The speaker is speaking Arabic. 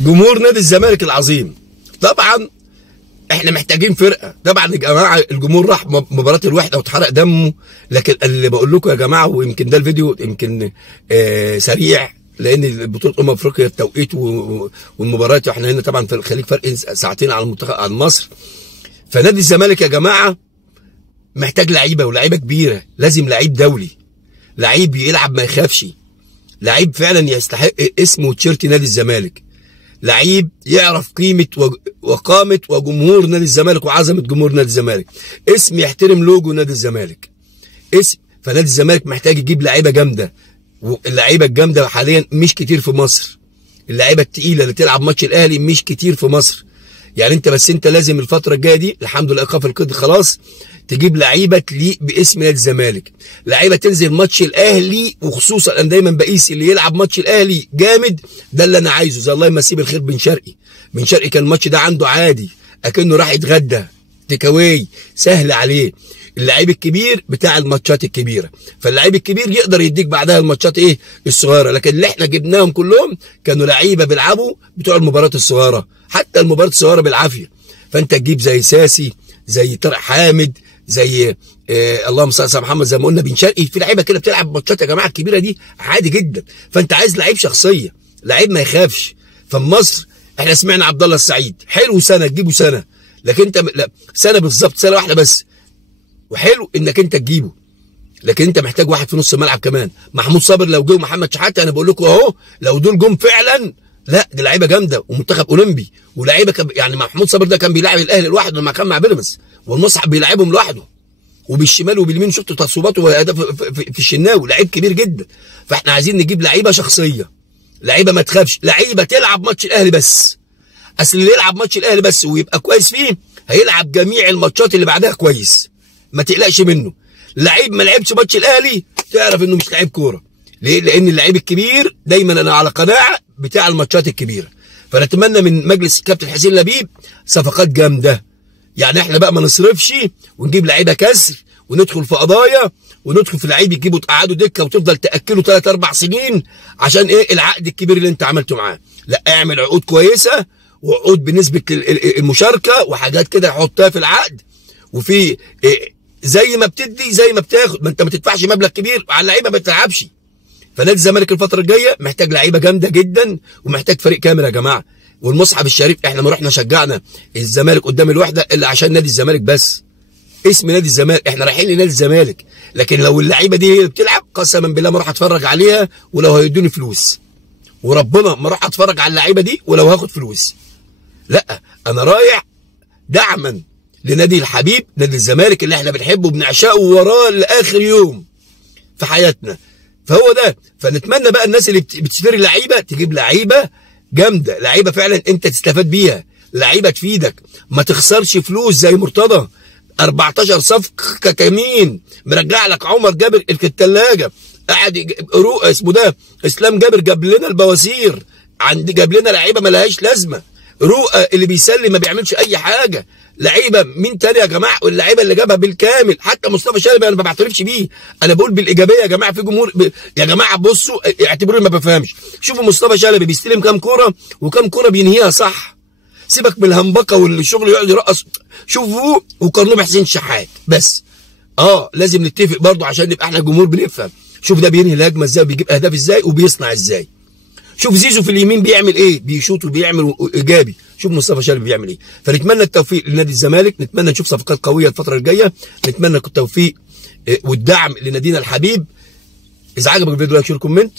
جمهور نادي الزمالك العظيم، طبعا احنا محتاجين فرقه. طبعا يا جماعه الجمهور راح مباراه الوحده واتحرق دمه، لكن اللي بقول لكم يا جماعه، ويمكن ده الفيديو يمكن سريع، لان بطوله افريقيا التوقيت والمباريات، واحنا هنا طبعا في الخليج فرق ساعتين على المنتخب عن مصر. فنادي الزمالك يا جماعه محتاج لعيبه، ولعيبه كبيره، لازم لعيب دولي، لعيب يلعب ما يخافش، لعيب فعلا يستحق اسمه وتيشيرت نادي الزمالك، لعيب يعرف قيمه وقامه وجمهور نادي الزمالك وعظمه جمهور نادي الزمالك، اسم يحترم لوجو نادي الزمالك، اسم. فنادي الزمالك محتاج يجيب لعيبه جامده، واللعيبه الجامده حاليا مش كتير في مصر، اللعيبه التقيله اللي تلعب ماتش الاهلي مش كتير في مصر. يعني انت لازم الفتره الجايه دي، الحمد لله ايقاف القيد خلاص، تجيب لعيبه تليق باسم نادي الزمالك، لعيبه تنزل ماتش الاهلي، وخصوصا انا دايما بقيس اللي يلعب ماتش الاهلي جامد، ده اللي انا عايزه. زي الله يمسيه بالخير بن شرقي كان الماتش ده عنده عادي، اكنه راح يتغدى تيك اواي، سهل عليه. اللعيب الكبير بتاع الماتشات الكبيره، فاللعيب الكبير يقدر يديك بعدها الماتشات ايه الصغيره. لكن اللي احنا جبناهم كلهم كانوا لعيبه بيلعبوا بتوع المباريات الصغيره، حتى المباريات الصغيره بالعافيه. فانت تجيب زي ساسي، زي طارق حامد، زي اللهم صل على محمد، زي ما قلنا بن شرقي، في لعيبه كده بتلعب ماتشات يا جماعه الكبيره دي عادي جدا. فانت عايز لعيب شخصيه، لعيب ما يخافش. فمصر احنا سمعنا عبد الله السعيد حلو، سنه تجيبه سنه، لكن انت لا، سنه بالظبط، سنه واحده بس، وحلو انك انت تجيبه، لكن انت محتاج واحد في نص الملعب كمان. محمود صابر لو جه، ومحمد شحاته، انا بقول لكم اهو، لو دول جم فعلا، لا دي لعيبه جامده ومنتخب اولمبي، ولعيبه يعني محمود صابر ده كان بيلاعب الاهلي لوحده لما كان مع بيراميدز، والمصعب بيلاعبهم لوحده، وبالشمال وباليمين شفت تصويباته واهداف في الشناوي، لعيب كبير جدا. فاحنا عايزين نجيب لعيبه شخصيه، لعيبه ما تخافش، لعيبه تلعب ماتش الاهلي بس. اصل اللي يلعب ماتش الاهلي بس ويبقى كويس فيه، هيلعب جميع الماتشات اللي بعدها كويس، ما تقلقش منه. لعيب ما لعبش ماتش الاهلي تعرف انه مش لعيب كوره. ليه؟ لان اللعيب الكبير دايما انا على قناعه بتاع الماتشات الكبيره. فنتمنى من مجلس كابتن حسين لبيب صفقات جامده، يعني احنا بقى ما نصرفش ونجيب لعيبه كسر وندخل في قضايا، وندخل في لعيب يجيبه تقعده دكه وتفضل تاكله 3 4 سنين عشان ايه العقد الكبير اللي انت عملته معاه. لا، اعمل عقود كويسه، وعقود بنسبه المشاركه وحاجات كده حطها في العقد، وفي زي ما بتدي زي ما بتاخد، ما انت ما تدفعش مبلغ كبير على اللعيبه ما بتلعبش. فنادي الزمالك الفتره الجايه محتاج لعيبه جامده جدا، ومحتاج فريق كامل يا جماعه. والمصحف الشريف احنا ما رحنا شجعنا الزمالك قدام الوحده الا عشان نادي الزمالك بس، اسم نادي الزمالك، احنا رايحين لنادي الزمالك. لكن لو اللعيبه دي هي اللي بتلعب، قسما بالله ما اروح اتفرج عليها ولو هيدوني فلوس، وربنا ما اروح اتفرج على اللعيبه دي ولو هاخد فلوس. لا، انا رايح دعما لنادي الحبيب، نادي الزمالك اللي احنا بنحبه وبنعشقه وراه لاخر يوم في حياتنا. فهو ده. فنتمنى بقى الناس اللي بتشتري لعيبه تجيب لعيبه جامده، لعيبه فعلا انت تستفاد بيها، لعيبه تفيدك، ما تخسرش فلوس زي مرتضى 14 صفقه كمين مرجع لك عمر جابر في الثلاجه، قاعد اسمه ده اسلام جابر جاب لنا البواسير، جاب لنا لعيبه ما لهاش لازمه، رؤى اللي بيسلم ما بيعملش اي حاجه، لعيبه مين تاني يا جماعه؟ واللعيبه اللي جابها بالكامل، حتى مصطفى شلبي انا ما بعترفش بيه، انا بقول بالايجابيه يا جماعه. في جمهور يا جماعه بصوا اعتبروني ما بفهمش، شوفوا مصطفى شلبي بيستلم كام كوره وكام كوره بينهيها صح، سيبك من الهمبكه والشغل يقعد يرقص، شوفوا وقارنوه بحسين شحات بس. لازم نتفق برضه عشان نبقى احنا الجمهور بنفهم. شوف ده بينهي الهجمه ازاي، وبيجيب اهداف ازاي، وبيصنع ازاي. شوف زيزو في اليمين بيعمل ايه، بيشوط وبيعمل ايجابي. شوف مصطفى شلبي بيعمل ايه. فنتمنى التوفيق لنادي الزمالك، نتمنى نشوف صفقات قويه الفتره الجايه، نتمنى التوفيق والدعم لنادينا الحبيب. اذا عجبك الفيديو لايك شير كومنت.